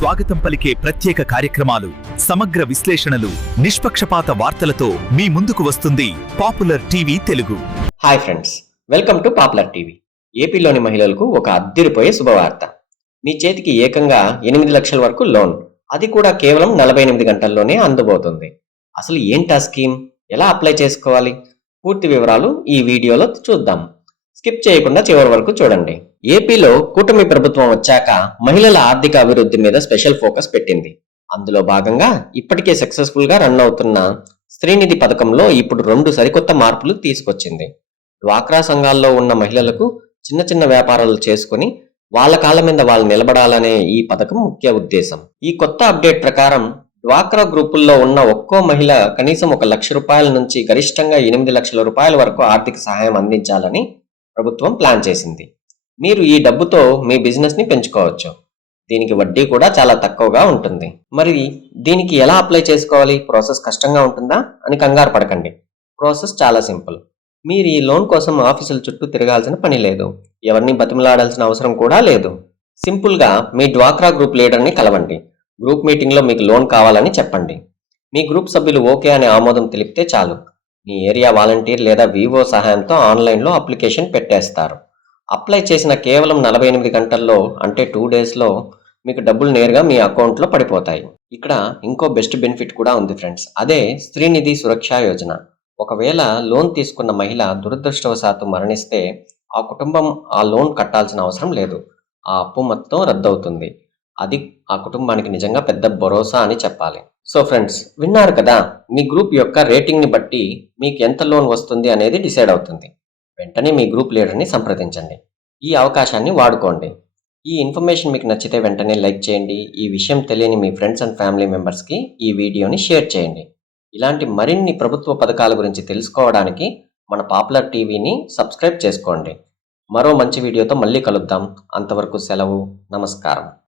స్వాగతం పలికే ప్రత్యేక కార్యక్రమాలు సమగ్ర విశ్లేషణలు నిష్పక్షపాత వార్తలతో మీ ముందుకు వస్తుంది popular TV Telugu. Hi friends welcome to popular TV ఏపీలోని మహిళలకు ఒక అద్దిరిపోయే శుభవార్త. మీ చేతికి ఏకంగా ఎనిమిది లక్షల వరకు లోన్. అది కూడా కేవలం నలభై ఎనిమిది గంటల్లోనే అందబోతుంది. అసలు ఏంటా స్కీమ్? ఎలా అప్లై చేసుకోవాలి? పూర్తి వివరాలు ఈ వీడియోలో చూద్దాం. స్కిప్ చేయకుండా చివరి వరకు చూడండి. ఏపీలో కూటమి ప్రభుత్వం వచ్చాక మహిళల ఆర్థిక అభివృద్ధి మీద స్పెషల్ ఫోకస్ పెట్టింది. అందులో భాగంగా ఇప్పటికే సక్సెస్ఫుల్గా రన్ అవుతున్న స్త్రీనిధి పథకంలో ఇప్పుడు రెండు సరికొత్త మార్పులు తీసుకొచ్చింది. డ్వాక్రా సంఘాల్లో ఉన్న మహిళలకు చిన్న చిన్న వ్యాపారాలు చేసుకుని వాళ్ళ కాళ్ళ మీద వాళ్ళు నిలబడాలనే ఈ పథకం ముఖ్య ఉద్దేశం. ఈ కొత్త అప్డేట్ ప్రకారం డ్వాక్రా గ్రూపుల్లో ఉన్న ఒక్కో మహిళ కనీసం ఒక లక్ష రూపాయల నుంచి గరిష్టంగా ఎనిమిది లక్షల రూపాయల వరకు ఆర్థిక సహాయం అందించాలని ప్రభుత్వం ప్లాన్ చేసింది. మీరు ఈ డబ్బుతో మీ బిజినెస్ని పెంచుకోవచ్చు. దీనికి వడ్డీ కూడా చాలా తక్కువగా ఉంటుంది. మరి దీనికి ఎలా అప్లై చేసుకోవాలి? ప్రాసెస్ కష్టంగా ఉంటుందా? అని కంగారు పడకండి. ప్రాసెస్ చాలా సింపుల్. మీరు ఈ లోన్ కోసం ఆఫీసుల చుట్టూ తిరగాల్సిన పని లేదు. ఎవరిని బతిమలాడాల్సిన అవసరం కూడా లేదు. సింపుల్గా మీ డ్వాక్రా గ్రూప్ లీడర్ని కలవండి. గ్రూప్ మీటింగ్లో మీకు లోన్ కావాలని చెప్పండి. మీ గ్రూప్ సభ్యులు ఓకే అనే ఆమోదం తెలిపితే చాలు. మీ ఏరియా వాలంటీర్ లేదా వివో సహాయంతో ఆన్లైన్లో అప్లికేషన్ పెట్టేస్తారు. అప్లై చేసిన కేవలం నలభై ఎనిమిది గంటల్లో అంటే టూ డేస్లో మీకు డబ్బులు నేరుగా మీ అకౌంట్లో పడిపోతాయి. ఇక్కడ ఇంకో బెస్ట్ బెనిఫిట్ కూడా ఉంది ఫ్రెండ్స్. అదే స్త్రీనిధి సురక్ష యోజన. ఒకవేళ లోన్ తీసుకున్న మహిళ దురదృష్టవశాత్తు మరణిస్తే ఆ కుటుంబం ఆ లోన్ కట్టాల్సిన అవసరం లేదు. ఆ అప్పు మొత్తం రద్దవుతుంది. అది ఆ కుటుంబానికి నిజంగా పెద్ద భరోసా అని చెప్పాలి. సో ఫ్రెండ్స్ విన్నారు కదా మీ గ్రూప్ యొక్క రేటింగ్ని బట్టి మీకు ఎంత లోన్ వస్తుంది అనేది డిసైడ్ అవుతుంది. వెంటనే మీ గ్రూప్ లీడర్ని సంప్రదించండి. ఈ అవకాశాన్ని వాడుకోండి. ఈ ఇన్ఫర్మేషన్ మీకు నచ్చితే వెంటనే లైక్ చేయండి. ఈ విషయం తెలియని మీ ఫ్రెండ్స్ అండ్ ఫ్యామిలీ మెంబర్స్కి ఈ వీడియోని షేర్ చేయండి. ఇలాంటి మరిన్ని ప్రభుత్వ పథకాల గురించి తెలుసుకోవడానికి మన పాపులర్ టీవీని సబ్స్క్రైబ్ చేసుకోండి. మరో మంచి వీడియోతో మళ్ళీ కలుద్దాం. అంతవరకు సెలవు. నమస్కారం.